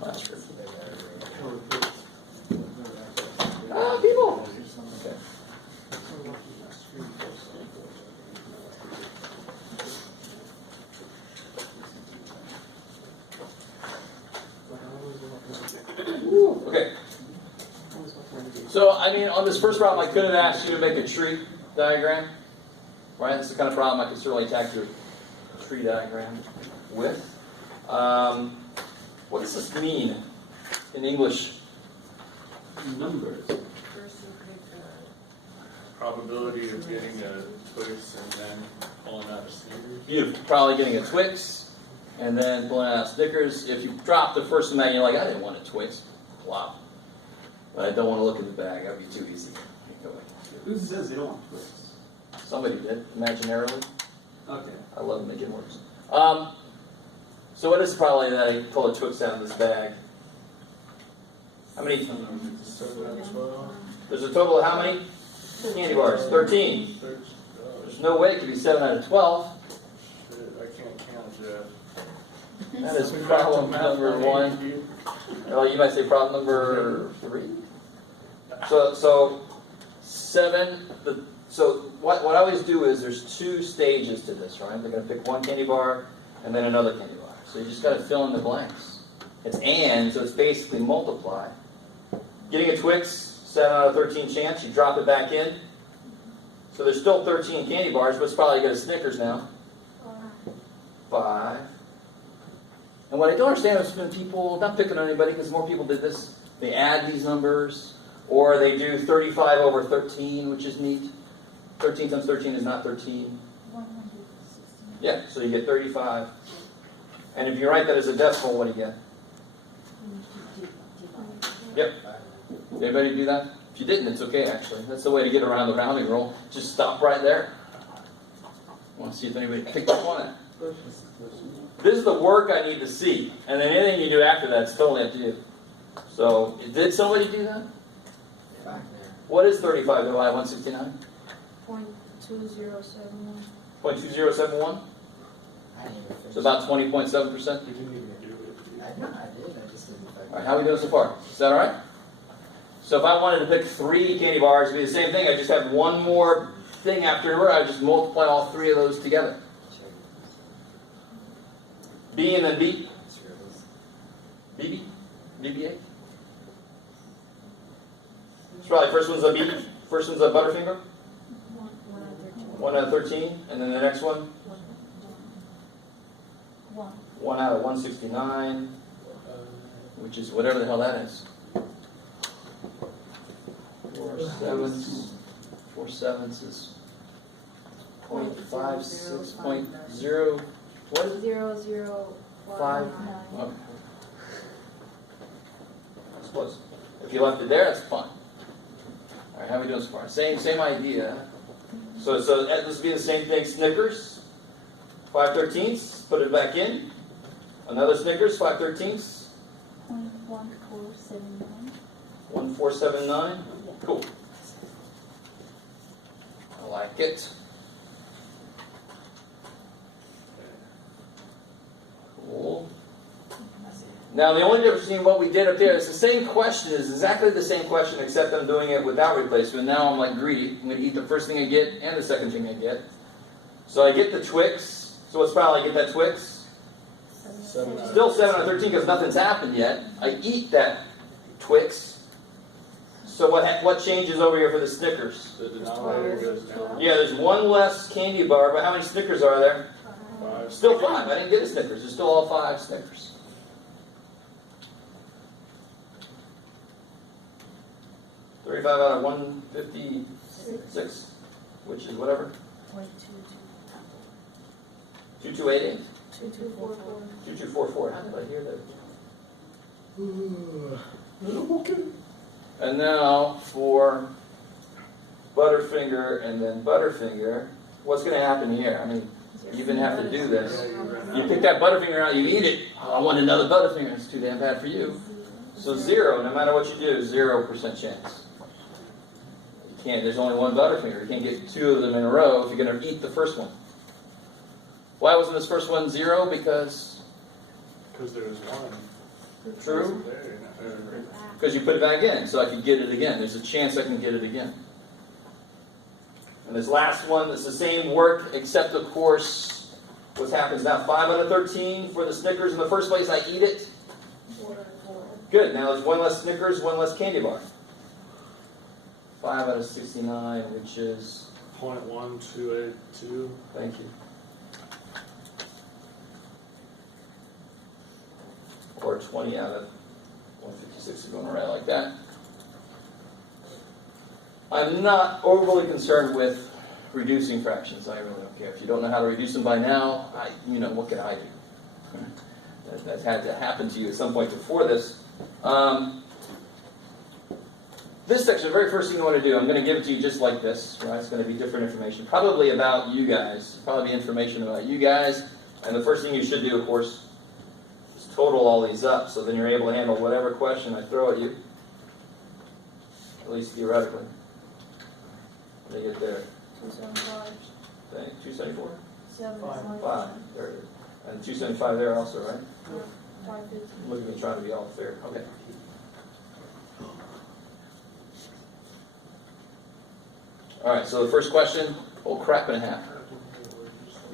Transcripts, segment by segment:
Last group. People. Okay. Okay. So, I mean, on this first problem, I could have asked you to make a tree diagram, right? This is the kind of problem I could certainly attack your tree diagram with. What does this mean in English? Numbers. Probability of getting a Twix and then pulling out a Snickers. You're probably getting a Twix and then pulling out a Snickers. If you drop the first one, you're like, I didn't want a Twix. Wow. But I don't want to look in the bag. That would be too easy. Who says they don't want Twix? Somebody did, imaginarily. Okay. I love making words. So what is the probability that I pull a Twix out of this bag? How many? 7 out of 12. There's a total of how many candy bars? 13. There's no way it could be 7 out of 12. I can't count, Jeff. That is problem number 1. Well, you might say problem number 3. So 7. So what I always do is there's 2 stages to this, right? They're going to pick one candy bar and then another candy bar. So you just got to fill in the blanks. It's and, so it's basically multiply. Getting a Twix, 7 out of 13 chance. You drop it back in. So there's still 13 candy bars, but it's probably got a Snickers now. 5. And what I don't understand is when people, not picking on anybody because more people did this, they add these numbers, or they do 35 over 13, which is neat. 13 times 13 is not 13. Yeah, so you get 35. And if you write that as a decimal, what do you get? Yep. Anybody do that? If you didn't, it's okay, actually. That's the way to get around the rounding rule. Just stop right there. I want to see if anybody picked up on it. This is the work I need to see. And then anything you do after that is totally up to you. So, did somebody do that? What is 35 divided by 169? 0.2071. 0.2071? So about 20.7%? I did. I just didn't. Alright, how are we doing so far? Is that alright? So if I wanted to pick 3 candy bars, it'd be the same thing. I just have one more thing after where I just multiply all 3 of those together. B and then B? BB? BB-8? It's probably first one's a B, first one's a Butterfinger. 1 out of 13, and then the next one? 1 out of 169, which is whatever the hell that is. 4 sevenths is 0.56, 0.0, what is it? 0.0059. Okay. That's close. If you left it there, that's fine. Alright, how are we doing so far? Same idea. So this would be the same thing. Snickers, 5/13, put it back in. Another Snickers, 5/13. 0.1479. 1479. Cool. I like it. Cool. Now the only difference between what we did up there is the same question, is exactly the same question, except I'm doing it without replacement. Now I'm like greedy. I'm going to eat the first thing I get and the second thing I get. So I get the Twix. So what's probably I get that Twix? Still 7 out of 13 because nothing's happened yet. I eat that Twix. So what changes over here for the Snickers? The denominator goes down. Yeah, there's one less candy bar, but how many Snickers are there? 5. Still 5. I didn't get a Snickers. There's still all 5 Snickers. $35 out of 156, which is whatever. 2288? 2244. 2244. How did I hear that? And now for Butterfinger and then Butterfinger, what's going to happen here? I mean, you didn't have to do this. You pick that Butterfinger out, you eat it. Oh, I want another Butterfinger. It's too damn bad for you. So 0, no matter what you do, 0% chance. You can't. There's only one Butterfinger. You can't get 2 of them in a row if you're going to eat the first one. Why wasn't this first one 0? Because Because there was 1. True? There, Because you put it back in, so I can get it again. There's a chance I can get it again. And this last one, it's the same work, except of course, what happens now? 5 out of 13 for the Snickers. In the first place, I eat it. 4. Good, now there's one less Snickers, one less candy bar. 5 out of 69, which is, 0.1282. thank you. Or 20 out of 156 going around like that. I'm not overly concerned with reducing fractions. I really don't care. If you don't know how to reduce them by now, what can I do? That had to happen to you at some point before this. This section, the very first thing you want to do, I'm going to give it to you just like this. Right? It's going to be different information, probably about you guys, probably information about you guys. And the first thing you should do, of course, is total all these up, so then you're able to handle whatever question I throw at you, at least theoretically. When they get there. 275. 274? 7. 5. There it is. And 275 there also, right? 550. Look at me trying to be all fair. Okay. All right, so the first question, whole crap and a half.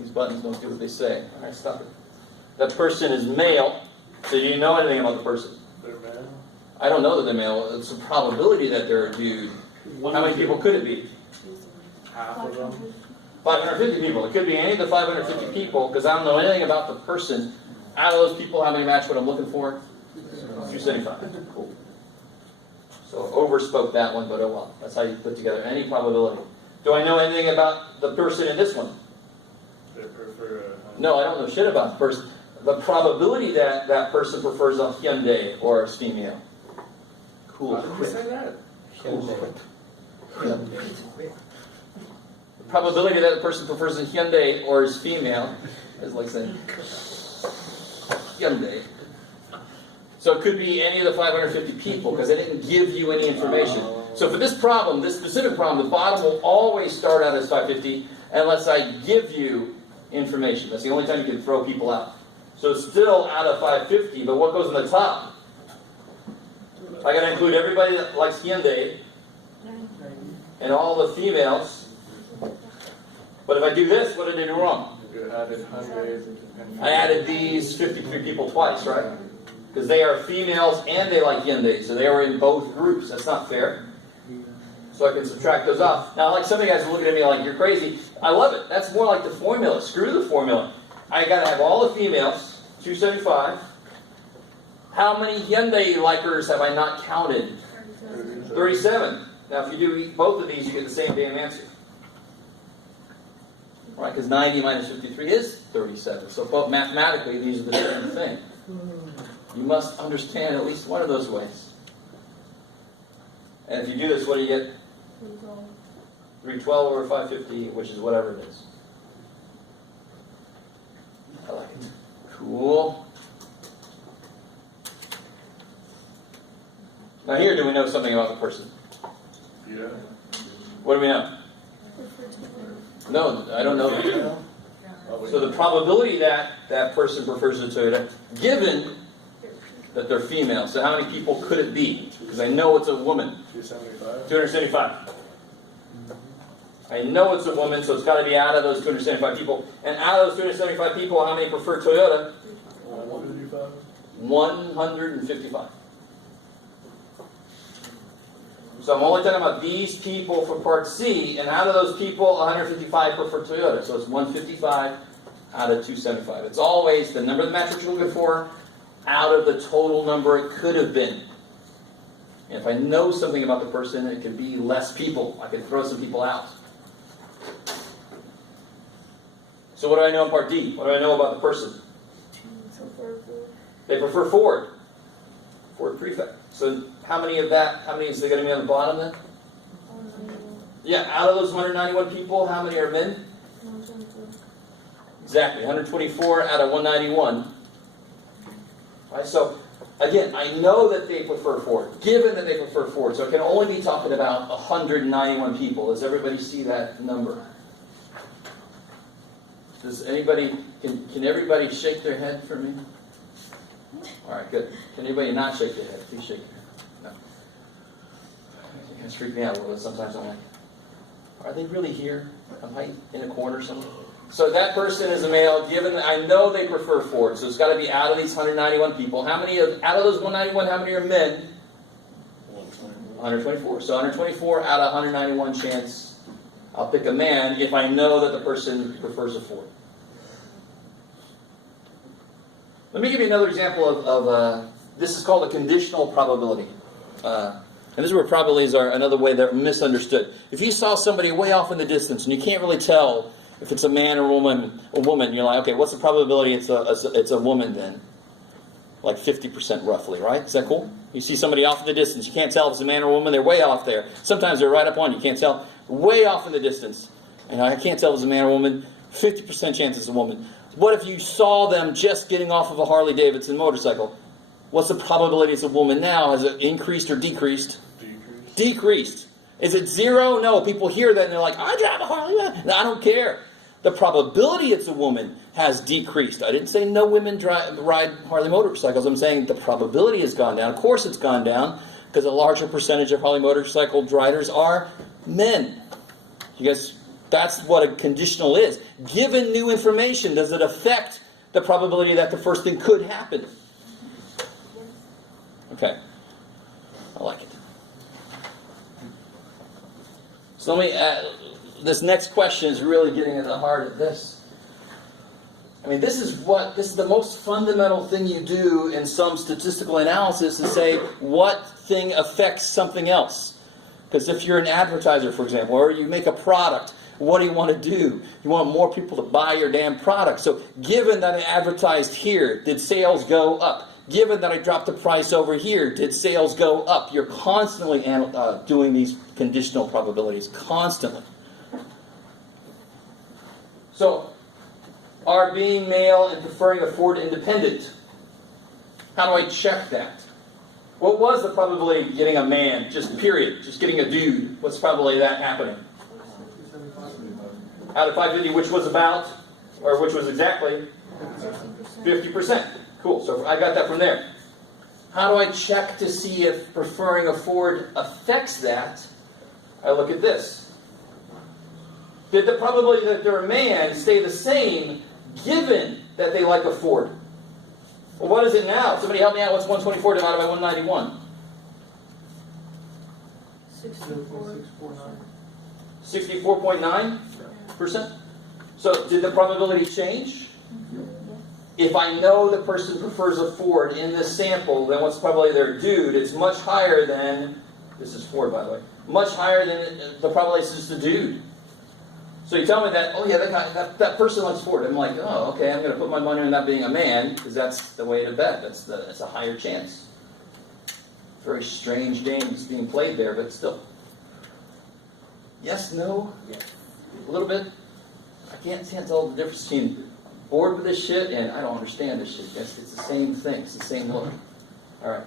These buttons don't do what they say. All right, stop it. That person is male, so do you know anything about the person? They're male. I don't know that they're male. It's a probability that they're a dude. How many people could it be? Half of them. 550 people. It could be any of the 550 people, because I don't know anything about the person. Out of those people, how many match what I'm looking for? 275. Cool. So overspoke that one, but oh well. That's how you put together any probability. Do I know anything about the person in this one? They prefer No, I don't know shit about the person. The probability that that person prefers a Hyundai or is female. Cool. How did you say that? Cool. The probability that the person prefers a Hyundai or is female is like saying Hyundai. So it could be any of the 550 people because they didn't give you any information. So for this problem, this specific problem, the bottom will always start out as 550 unless I give you information. That's the only time you can throw people out. So it's still out of 550, but what goes in the top? I got to include everybody that likes Hyundai and all the females. But if I do this, what did I do wrong? You added 100. I added these 53 people twice, right? Because they are females and they like Hyundai, so they are in both groups. That's not fair. So I can subtract those off. Now, like some of you guys are looking at me like, you're crazy. I love it. That's more like the formula. Screw the formula. I got to have all the females, 275. How many Hyundai likers have I not counted? 37. Now, if you do both of these, you get the same damn answer. Right, because 90 minus 53 is 37. So both mathematically, these are the same thing. You must understand at least one of those ways. And if you do this, what do you get? 312 over 550, which is whatever it is. I like it. Cool. Now here, do we know something about the person? Yeah. What do we know? No, I don't know that. So the probability that that person prefers a Toyota, given that they're female. So how many people could it be? Because I know it's a woman. 275. 275. I know it's a woman, so it's got to be out of those 275 people. And out of those 275 people, how many prefer Toyota? 155. 155. So I'm only talking about these people for Part C, and out of those people, 155 prefer Toyota. So it's 155 out of 275. It's always the number of the matrix you're looking for out of the total number it could have been. And if I know something about the person, it could be less people. I could throw some people out. So what do I know in Part D? What do I know about the person? They prefer Ford. Ford Prefect. So how many is there going to be on the bottom then? Yeah, out of those 191 people, how many are men? Exactly, 124 out of 191. Right, so again, I know that they prefer Ford, given that they prefer Ford, so I can only be talking about 191 people. Does everybody see that number? Does anybody, can everybody shake their head for me? All right, good. Can anybody not shake their head? Please shake your head. No. You guys freak me out a little bit. Sometimes I'm like, are they really here? Am I in a corner somewhere? So that person is a male, given that I know they prefer Ford, so it's got to be out of these 191 people. How many out of those 191, how many are men? 124. So 124 out of 191 chance, I'll pick a man if I know that the person prefers a Ford. Let me give you another example of this is called a conditional probability. And this is where probabilities are another way they're misunderstood. If you saw somebody way off in the distance and you can't really tell if it's a man or a woman, you're like, okay, what's the probability it's a woman then? Like 50% roughly, right? Is that cool? You see somebody off in the distance, you can't tell if it's a man or a woman, they're way off there. Sometimes they're right up on you, can't tell. Way off in the distance. And I can't tell if it's a man or a woman, 50% chance it's a woman. What if you saw them just getting off of a Harley Davidson motorcycle? What's the probability it's a woman now? Has it increased or decreased? Decreased. Is it 0? No, people hear that and they're like, I drive a Harley. No, I don't care. The probability it's a woman has decreased. I didn't say no women ride Harley motorcycles. I'm saying the probability has gone down. Of course it's gone down because a larger percentage of Harley motorcycle riders are men. You guys, that's what a conditional is. Given new information, does it affect the probability that the first thing could happen? Okay. I like it. So let me this next question is really getting at the heart of this. I mean, this is the most fundamental thing you do in some statistical analysis is say what thing affects something else. Because if you're an advertiser, for example, or you make a product, what do you want to do? You want more people to buy your damn product. So given that I advertised here, did sales go up? Given that I dropped the price over here, did sales go up? You're constantly doing these conditional probabilities. Constantly. So, are being male and preferring a Ford independent? How do I check that? What was the probability of getting a man, just period, just getting a dude? What's the probability of that happening? Out of 550, which was about, or which was exactly? 50%. Cool, so I got that from there. How do I check to see if preferring a Ford affects that? I look at this. Did the probability that they're a man stay the same given that they like a Ford? Well, what is it now? Somebody help me out. What's 124 divided by 191? 64.9%. So did the probability change? If I know the person prefers a Ford in this sample, then what's the probability they're a dude? It's much higher than, this is Ford by the way, much higher than the probability it's just a dude. So you tell me that, oh yeah, that person likes Ford. I'm like, oh, okay, I'm going to put my money on that being a man, because that's the way to bet. That's a higher chance. Very strange games being played there, but still. Yes, no? Yeah. A little bit. I can't tell the difference between bored with this shit and I don't understand this shit. Yes, it's the same thing. It's the same look. All right.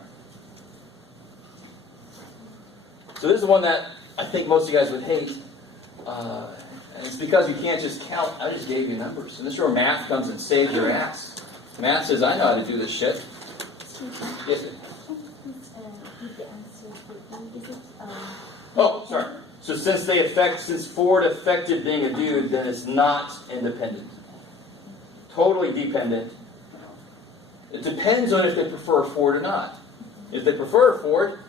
So this is one that I think most of you guys would hate. And it's because you can't just count. I just gave you numbers. And this is where math comes and saves your ass. Math says, I know how to do this shit. Yes, sir. Oh, sorry. So since Ford affected being a dude, then it's not independent. Totally dependent. It depends on if they prefer a Ford or not. If they prefer a Ford,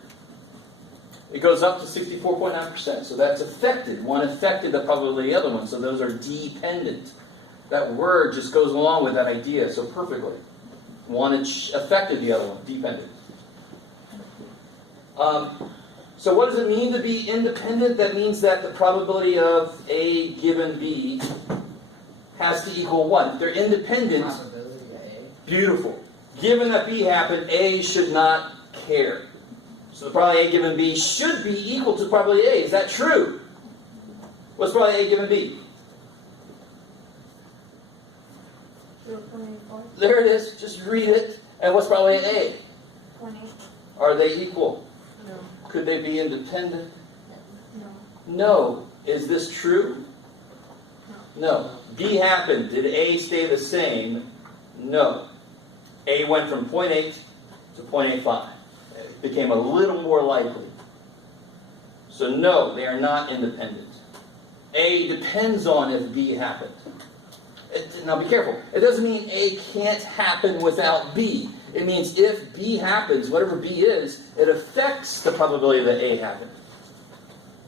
it goes up to 64.9%. So that's affected. One affected the probability of the other one. So those are dependent. That word just goes along with that idea so perfectly. One affected the other one. Dependent. So what does it mean to be independent? That means that the probability of A given B has to equal 1. If they're independent, beautiful. Given that B happened, A should not care. So the probability A given B should be equal to probability A. Is that true? What's probability A given B? 0.84. There it is. Just read it. And what's probability A? 20. Are they equal? No. Could they be independent? No. No. Is this true? No. B happened. Did A stay the same? No. A went from 0.8 to 0.85. It became a little more likely. So no, they are not independent. A depends on if B happened. Now be careful. It doesn't mean A can't happen without B. It means if B happens, whatever B is, it affects the probability that A happened.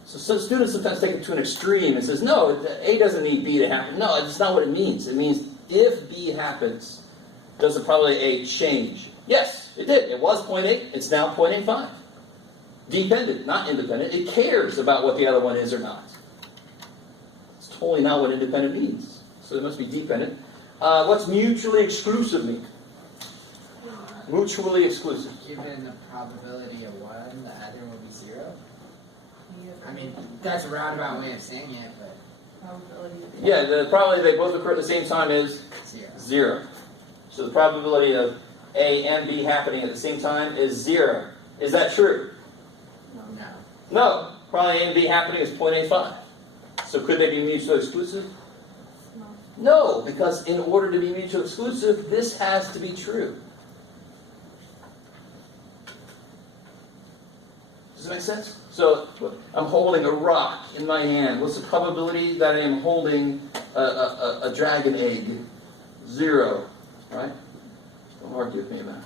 So some students sometimes take it to an extreme and says, no, A doesn't need B to happen. No, that's not what it means. It means if B happens, does the probability A change? Yes, it did. It was 0.8. It's now 0.85. Dependent, not independent. It cares about what the other one is or not. It's totally not what independent means. So it must be dependent. What's mutually exclusive mean? Mutually exclusive. Given the probability of one, the other will be 0? I mean, that's a roundabout way of saying it, but Yeah, the probability they both occur at the same time is 0. 0. So the probability of A and B happening at the same time is 0. Is that true? No. No. Probably A and B happening is 0.85. So could they be mutually exclusive? No, because in order to be mutually exclusive, this has to be true. Does that make sense? So I'm holding a rock in my hand. What's the probability that I am holding a dragon egg? 0, right? Don't argue with me about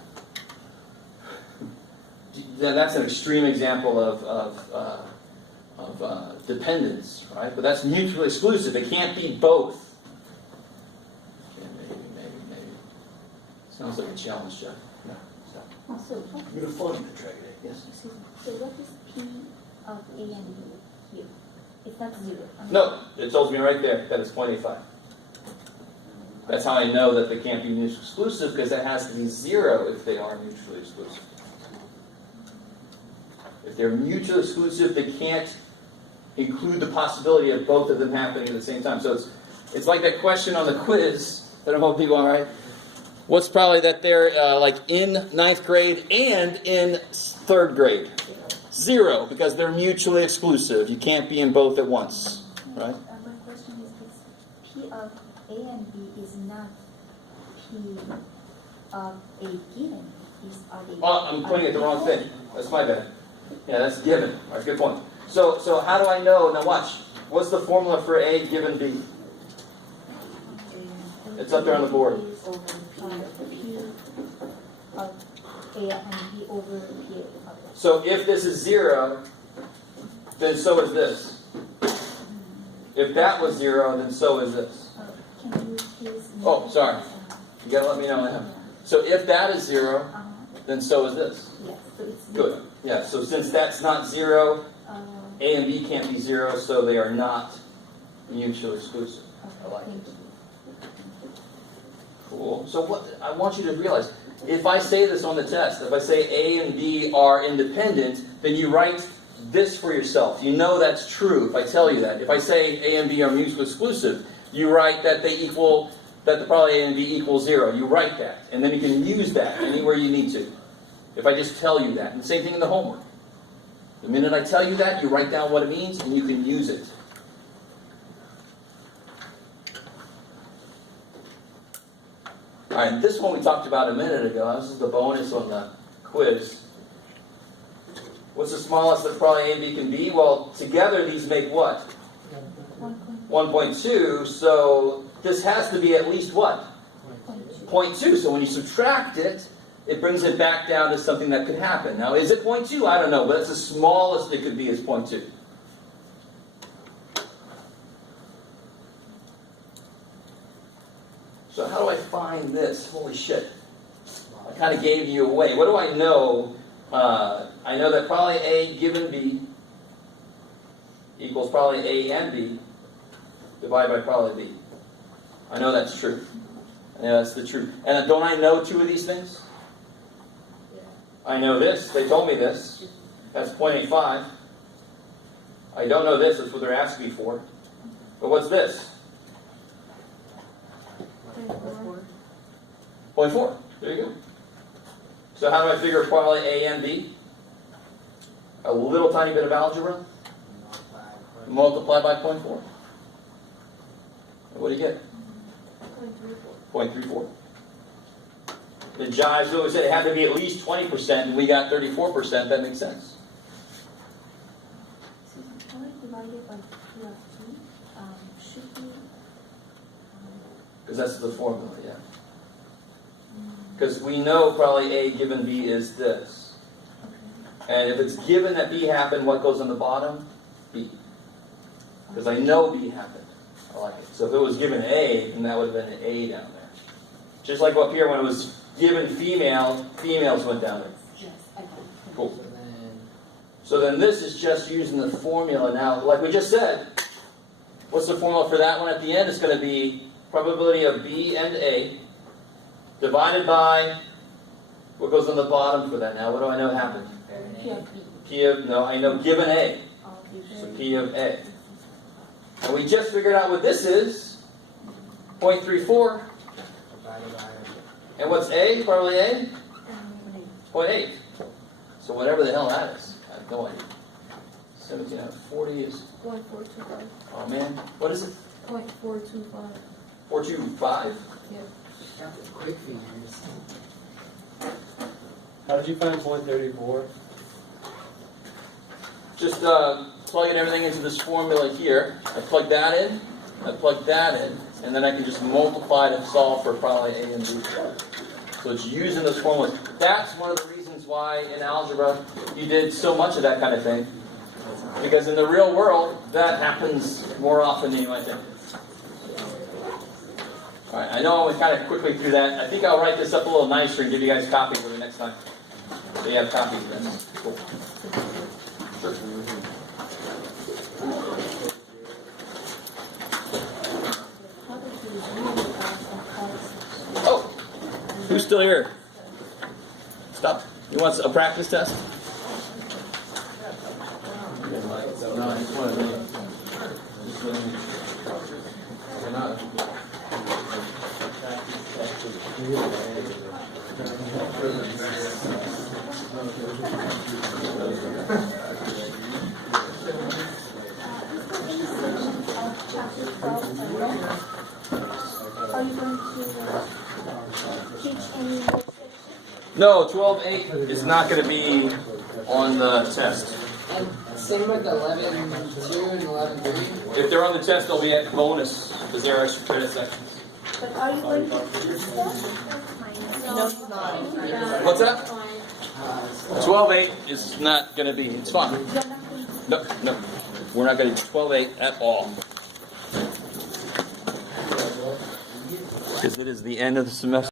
it. That's an extreme example of dependence, right? But that's mutually exclusive. It can't be both. Okay, maybe. Sounds like a challenge, Jeff. No. So what, You're gonna find the dragon egg. Yes. excuse me, so what is P of A and B here? It's not 0. No, it tells me right there that it's 0.85. That's how I know that they can't be mutually exclusive, because it has to be 0 if they are mutually exclusive. If they're mutually exclusive, they can't include the possibility of both of them happening at the same time. So it's like that question on the quiz that I'm hoping people are right. What's probably that they're like in 9th grade and in 3rd grade? 0, because they're mutually exclusive. You can't be in both at once, right? My question is this: P of A and B is not P of A given. Are they? Oh, I'm pointing at the wrong thing. That's my bad. Yeah, that's given. All right, good point. So how do I know? Now watch. What's the formula for A given B? It's up there on the board. P of A and B over P of A. So if this is 0, then so is this. If that was 0, then so is this. Can you please? Oh, sorry. You gotta let me know now. So if that is 0, then so is this. Yes, so it's Good. Yeah, so since that's not 0, A and B can't be 0, so they are not mutually exclusive. I like it. Cool. So what I want you to realize, if I say this on the test, if I say A and B are independent, then you write this for yourself. You know that's true if I tell you that. If I say A and B are mutually exclusive, you write that they equal, that the probability A and B equals 0. You write that, and then you can use that anywhere you need to. If I just tell you that. And the same thing in the homework. The minute I tell you that, you write down what it means, and you can use it. All right, this one we talked about a minute ago. This is the bonus on the quiz. What's the smallest that probably A and B can be? Well, together these make what? 1.2. So this has to be at least what? 0.2. So when you subtract it, it brings it back down to something that could happen. Now, is it 0.2? I don't know, but it's the smallest it could be is 0.2. So how do I find this? Holy shit. I kind of gave you away. What do I know? I know that probably A given B equals probably A and B divided by probably B. I know that's true. I know that's the truth. And don't I know 2 of these things? I know this. They told me this. That's 0.85. I don't know this. That's what they're asking me for. But what's this? 0.4. There you go. So how do I figure probably A and B? A little tiny bit of algebra. Multiply by 0.4. What do you get? 0.34. it jives. So we said it had to be at least 20%, and we got 34%. That makes sense. So y divided by P of T, should be, Because that's the formula, yeah. Because we know probably A given B is this. okay. And if it's given that B happened, what goes on the bottom? B. Because I know B happened. I like it. So if it was given A, then that would have been an A down there. Just like up here when it was given female, females went down there. Yes, I got it. Cool. So then, So then this is just using the formula now. Like we just said, what's the formula for that one at the end? It's going to be probability of B and A divided by what goes on the bottom for that now. What do I know happened? P of B. P of, no, I know given A. So Okay. P of A. And we just figured out what this is. 0.34. divided by, And what's A? Probably A? 0.8. So whatever the hell that is. I have no idea. 1740 is, 0.425. oh man, what is it? 0.425. 425? got the quick fingers. How did you find 0.34? Just plugging everything into this formula here. I plug that in, I plug that in, and then I can just multiply to solve for probably A and B. So it's using this formula. That's one of the reasons why in algebra you did so much of that kind of thing. Because in the real world, that happens more often than you might think. Alright, I know I went kind of quickly through that. I think I'll write this up a little nicer and give you guys copies of it next time. So you have copies of this. Cool. Sure. How did you really ask Oh, who's still here? Stop. You want a practice test? No, I just wanted to. Are you going to teach any more sections? No, 12.8 is not going to be on the test. And same with 11.2 and 11.3. If they're on the test, they'll be at bonus because they're extra credit sections. But are you going to teach them? No, it's not. What's that? Fine. 12.8 is not going to be. It's fine. You're not going to No, no, we're not going to do 12.8 at all. Because it is the end of the semester.